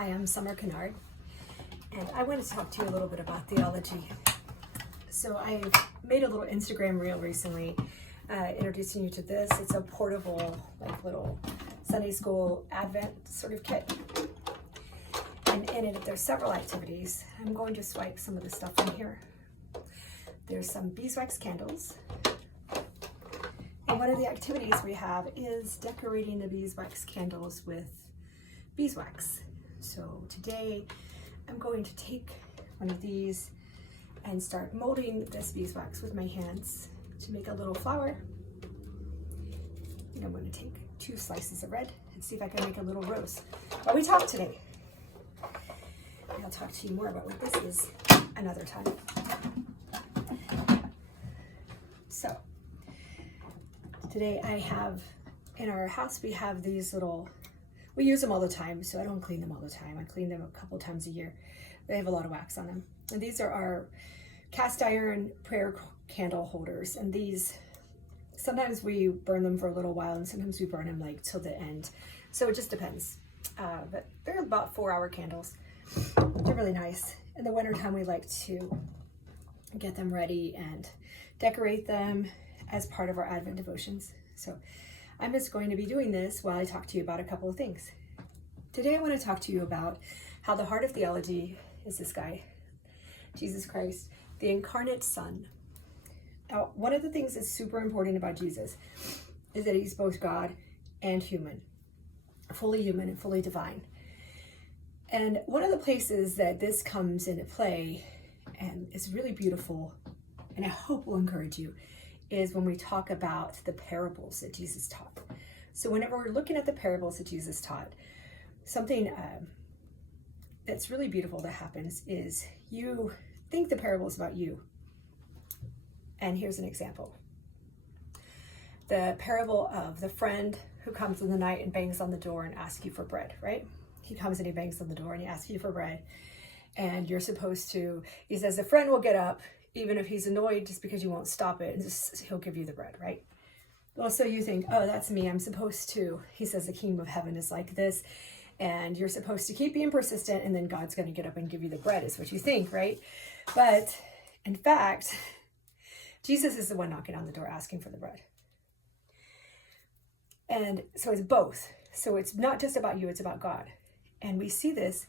Hi, I'm Summer Kennard, and I want to talk to you a little bit about theology. So I made a little Instagram reel recently introducing you to this. It's a portable, like little Sunday school Advent sort of kit. And in it, there's several activities. I'm going to swipe some of the stuff in here. There's some beeswax candles. And one of the activities we have is decorating the beeswax candles with beeswax. So today I'm going to take one of these and start molding this beeswax with my hands to make a little flower. And I'm going to take 2 slices of red and see if I can make a little rose. While we talk today, and I'll talk to you more about what this is another time. So today I have, in our house, we have these little, we use them all the time, so I don't clean them all the time. I clean them a couple times a year. They have a lot of wax on them. And these are our cast iron prayer candle holders. And these, sometimes we burn them for a little while and sometimes we burn them like till the end. So it just depends. But they're about 4-hour candles. They're really nice. In the wintertime, we like to get them ready and decorate them as part of our Advent devotions. So I'm just going to be doing this while I talk to you about a couple of things. Today I want to talk to you about how the heart of theology is this guy, Jesus Christ, the incarnate Son. Now, one of the things that's super important about Jesus is that he's both God and human, fully human and fully divine. And one of the places that this comes into play, and is really beautiful, and I hope will encourage you, is when we talk about the parables that Jesus taught. So whenever we're looking at the parables that Jesus taught, something that's really beautiful that happens is you think the parable is about you. And here's an example. The parable of the friend who comes in the night and bangs on the door and asks you for bread, right? He comes and he bangs on the door and he asks you for bread. And you're supposed to, he says, the friend will get up, even if he's annoyed just because you won't stop it, and just he'll give you the bread, right? Well, so you think, oh, that's me. I'm supposed to, he says, the kingdom of heaven is like this, and you're supposed to keep being persistent, and then God's going to get up and give you the bread, is what you think, right? But in fact, Jesus is the one knocking on the door asking for the bread. And so it's both. So it's not just about you, it's about God. And we see this.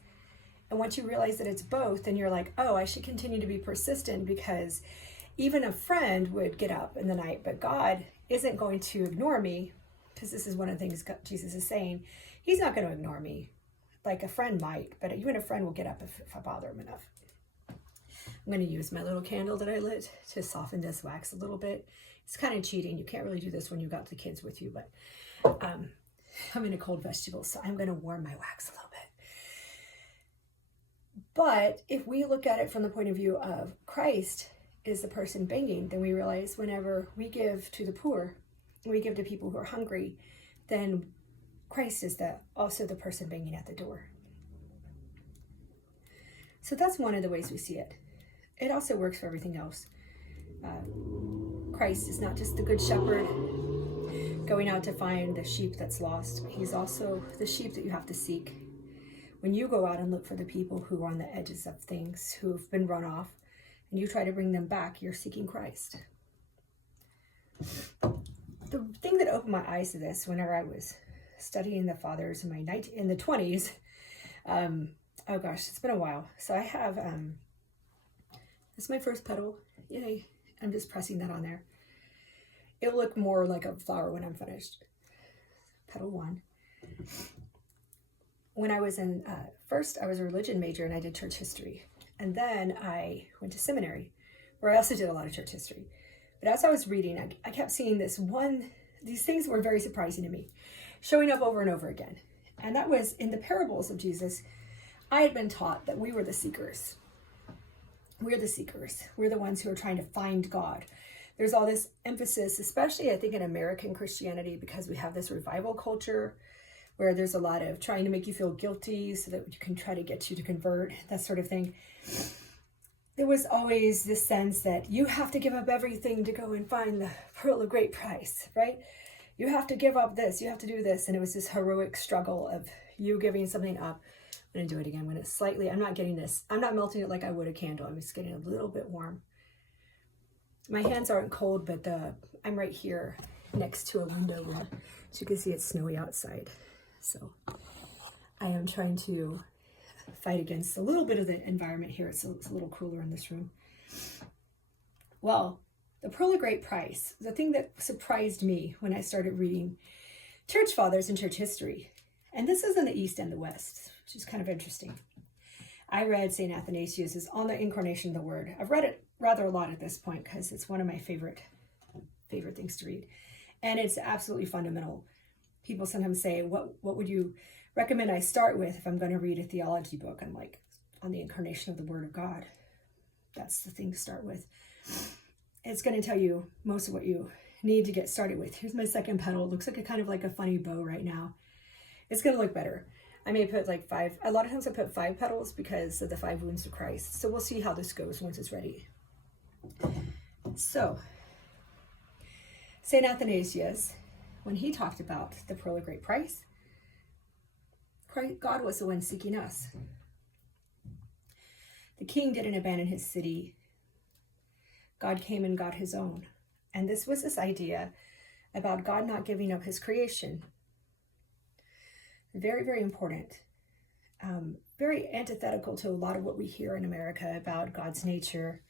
And once you realize that it's both, then you're like, oh, I should continue to be persistent, because even a friend would get up in the night, but God isn't going to ignore me, because this is one of the things Jesus is saying. He's not going to ignore me like a friend might, but even a friend will get up if I bother him enough. I'm going to use my little candle that I lit to soften this wax a little bit. It's kind of cheating. You can't really do this when you've got the kids with you, but I'm in a cold vegetable, so I'm going to warm my wax a little bit. But if we look at it from the point of view of Christ is the person banging, then we realize whenever we give to the poor, we give to people who are hungry, then Christ is also the person banging at the door. So that's one of the ways we see it. It also works for everything else. Christ is not just the good shepherd going out to find the sheep that's lost. He's also the sheep that you have to seek. When you go out and look for the people who are on the edges of things, who've been run off, and you try to bring them back, you're seeking Christ. The thing that opened my eyes to this whenever I was studying the fathers in the 20s, oh gosh, it's been a while. So I have, this is my first petal. Yay. I'm just pressing that on there. It'll look more like a flower when I'm finished. Petal 1. When I was in, first I was a religion major and I did church history. And then I went to seminary where I also did a lot of church history. But as I was reading, I kept seeing these things were very surprising to me, showing up over and over again. And that was in the parables of Jesus. I had been taught that we were the seekers. We're the seekers. We're the ones who are trying to find God. There's all this emphasis, especially I think in American Christianity, because we have this revival culture where there's a lot of trying to make you feel guilty so that you can try to get you to convert, that sort of thing. There was always this sense that you have to give up everything to go and find the pearl of great price, right? You have to give up this, you have to do this. And it was this heroic struggle of you giving something up I'm gonna do it again when it's slightly, I'm not melting it like I would a candle. I'm just getting a little bit warm. My hands aren't cold, but I'm right here next to a window where, as you can see, it's snowy outside. So I am trying to fight against a little bit of the environment here. It's a little cooler in this room. Well, the Pearl of Great Price, the thing that surprised me when I started reading church fathers and church history. And this is in the East and the West, which is kind of interesting. I read St. Athanasius' On the Incarnation of the Word. I've read it rather a lot at this point because it's one of my favorite things to read. And it's absolutely fundamental. People sometimes say, what would you recommend I start with if I'm going to read a theology book? I'm like, on the incarnation of the Word of God. That's the thing to start with. It's going to tell you most of what you need to get started with. Here's my second petal. It looks like a funny bow right now. It's going to look better. I may put like 5, a lot of times I put 5 petals because of the 5 wounds of Christ. So we'll see how this goes once it's ready. So, St. Athanasius, when he talked about the Pearl of Great Price, God was the one seeking us. The king didn't abandon his city. God came and got his own. And this was this idea about God not giving up his creation. Very, very important. Very antithetical to a lot of what we hear in America about God's nature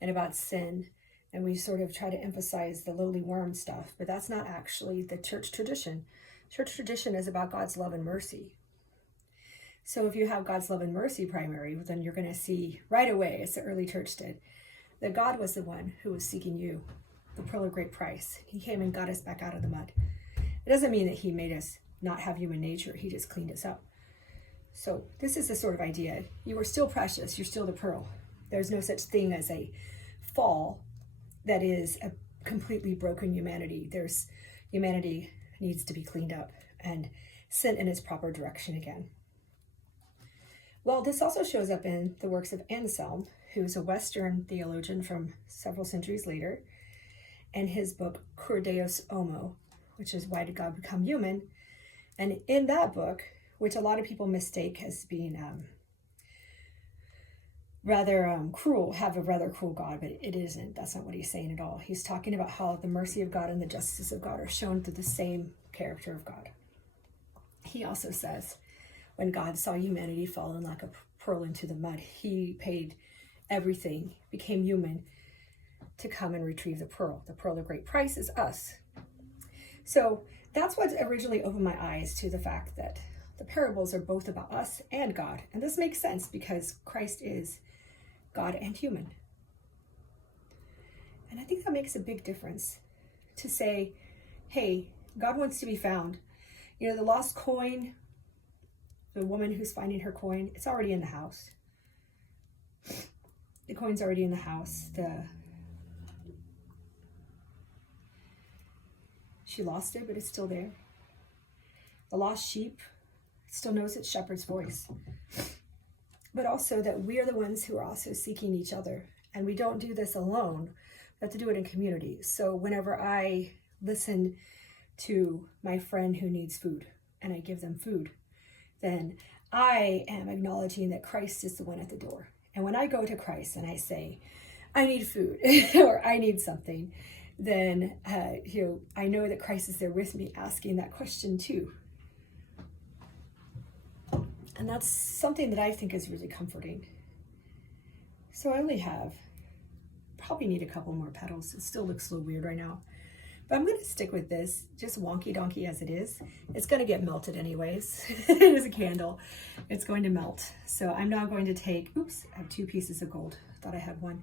and about sin. And we sort of try to emphasize the lowly worm stuff, but that's not actually the church tradition. Church tradition is about God's love and mercy. So if you have God's love and mercy primary, then you're going to see right away, as the early church did, that God was the one who was seeking you, the Pearl of Great Price. He came and got us back out of the mud. It doesn't mean that he made us not have human nature. He just cleaned us up. So this is the sort of idea. You are still precious. You're still the pearl. There's no such thing as a fall that is a completely broken humanity. Humanity needs to be cleaned up and sent in its proper direction again. Well, this also shows up in the works of Anselm, who's a Western theologian from several centuries later, and his book, Cur Deus Homo, which is Why Did God Become Human? And in that book, which a lot of people mistake as being rather cruel, have a rather cruel God, but it isn't. That's not what he's saying at all. He's talking about how the mercy of God and the justice of God are shown through the same character of God. He also says, when God saw humanity fallen like a pearl into the mud, he paid everything, became human to come and retrieve the pearl. The pearl of great price is us. So that's what originally opened my eyes to the fact that the parables are both about us and God. And this makes sense because Christ is God and human. And I think that makes a big difference to say, hey, God wants to be found. You know, the lost coin, the woman who's finding her coin, it's already in the house. The coin's already in the house. She lost it, but it's still there. The lost sheep still knows its shepherd's voice. But also that we are the ones who are also seeking each other. And we don't do this alone. We have to do it in community. So whenever I listen to my friend who needs food and I give them food, then I am acknowledging that Christ is the one at the door. And when I go to Christ and I say, I need food or I need something, then I know that Christ is there with me asking that question too. And that's something that I think is really comforting. So I only probably need a couple more petals. It still looks a little weird right now. But I'm going to stick with this, just wonky donkey as it is. It's going to get melted anyways. It is a candle. It's going to melt. So I'm now going to take, I have 2 pieces of gold. Thought I had one.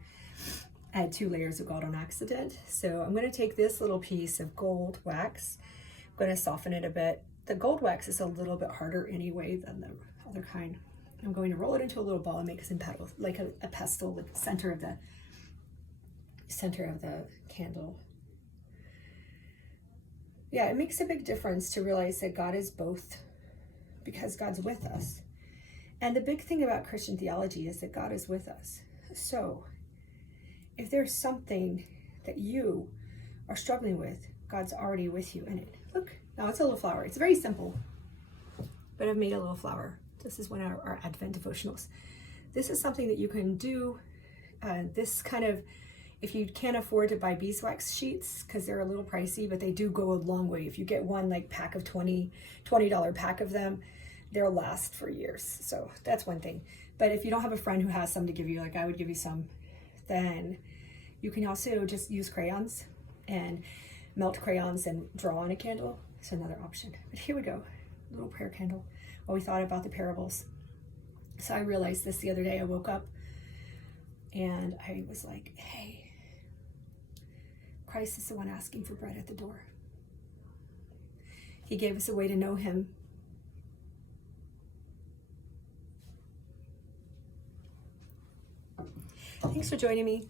I had 2 layers of gold on accident. So I'm going to take this little piece of gold wax. I'm going to soften it a bit. The gold wax is a little bit harder anyway than the other kind. I'm going to roll it into a little ball and make some petals, like a pestle, like the center of the candle. Yeah, it makes a big difference to realize that God is both, because God's with us. And the big thing about Christian theology is that God is with us. So if there's something that you are struggling with, God's already with you in it. Look, now it's a little flower. It's very simple, but I've made a little flower. This is one of our Advent devotionals. This is something that you can do. This kind of, if you can't afford to buy beeswax sheets, because they're a little pricey, but they do go a long way. If you get one like pack of $20 pack of them, they'll last for years. So that's one thing. But if you don't have a friend who has some to give you, like I would give you some, then you can also just use crayons and melt crayons and draw on a candle. It's another option. But here we go, little prayer candle. While we thought about the parables. So I realized this the other day. I woke up and I was like, hey, Christ is the one asking for bread at the door. He gave us a way to know him. Thanks for joining me.